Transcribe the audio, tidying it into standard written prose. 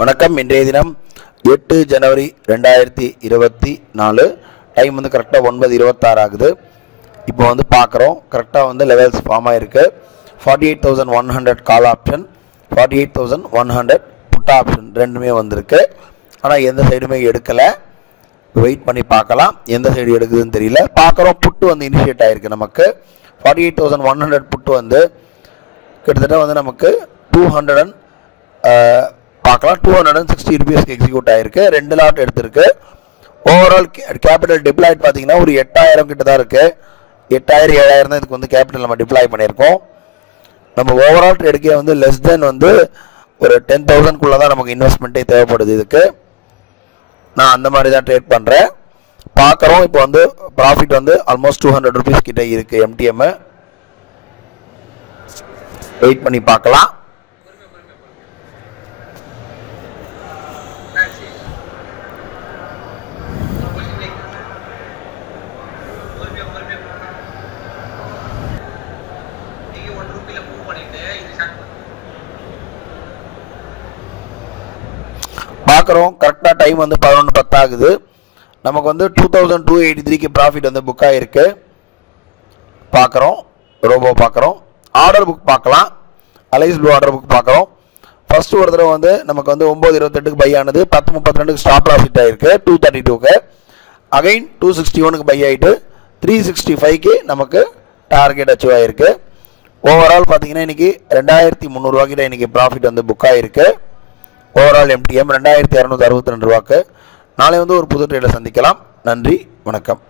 வணக்கம். இன்றைய தினம் 8 ஜனவரி 2024. டைம் வந்து கரெக்டாக 9:26 ஆகுது. இப்போ வந்து பார்க்குறோம், கரெக்டாக வந்து லெவல்ஸ் ஃபார்ம் ஆகிருக்கு. 48,100 கால் ஆப்ஷன், 48,100 புட் ஆப்ஷன் ரெண்டுமே வந்திருக்கு. ஆனால் எந்த சைடுமே எடுக்கலை. வெயிட் பண்ணி பார்க்கலாம் எந்த சைடு எடுக்குதுன்னு தெரியல. பார்க்குறோம், புட்டு வந்து இனிஷியேட் ஆகிருக்கு. நமக்கு 48,100 புட்டு வந்து கிட்டத்தட்ட வந்து நமக்கு 200 பார்க்கலாம் 260 ரூபீஸ்க்கு எக்ஸிக்யூட் ஆகிருக்கு. 2 லாட் எடுத்திருக்கு. ஓவரால் கேபிட்டல் டிப்ளாய்ட் பார்த்தீங்கன்னா ஒரு 8,000 கிட்ட தான் இருக்குது. 8,000 7,000 தான் இதுக்கு வந்து கேபிட்டல் நம்ம டிப்ளாய் பண்ணியிருக்கோம். நம்ம ஓவரால் ட்ரேடுக்கே வந்து லெஸ் தென் வந்து ஒரு 10,000 தான் நமக்கு இன்வெஸ்ட்மெண்ட்டே தேவைப்படுது. இதுக்கு நான் அந்த மாதிரி தான் ட்ரேட் பண்ணுறேன். பார்க்குறோம், இப்போ வந்து ப்ராஃபிட் வந்து ஆல்மோஸ்ட் 200 ரூபீஸ் கிட்டே இருக்குது. எம்டிஎம் வெயிட் பண்ணி பார்க்கலாம். பார்க்குறோம், கரெக்டாக டைம் வந்து 11:10 ஆகுது. நமக்கு வந்து 2,283க்கு ப்ராஃபிட் வந்து புக் ஆகிருக்கு. பார்க்குறோம், ரோபோ பார்க்குறோம், ஆர்டர் புக் பார்க்கலாம். அலைஸ் ப்ளூ ஆர்டர் புக் பார்க்குறோம். ஃபஸ்ட்டு ஒரு தடவை வந்து நமக்கு வந்து 9:28க்கு பை ஆனது, 10:32க்கு ஸ்டாப் ப்ராஃபிட் ஆகிருக்கு. 232க்கு அகைன் 261க்கு பை ஆகிட்டு 365க்கு நமக்கு டார்கெட் அச்சீவ் ஆகிருக்கு. ஓவரால் பார்த்தீங்கன்னா இன்றைக்கி 2,300 ரூபாய்க்கிட்ட இன்றைக்கி ப்ராஃபிட் வந்து புக் ஆகிருக்கு. ஓவரால் எம்டிஎம் 2,262 ரூபாய்க்கு. நாளை வந்து ஒரு புது ட்ரேடை சந்திக்கலாம். நன்றி, வணக்கம்.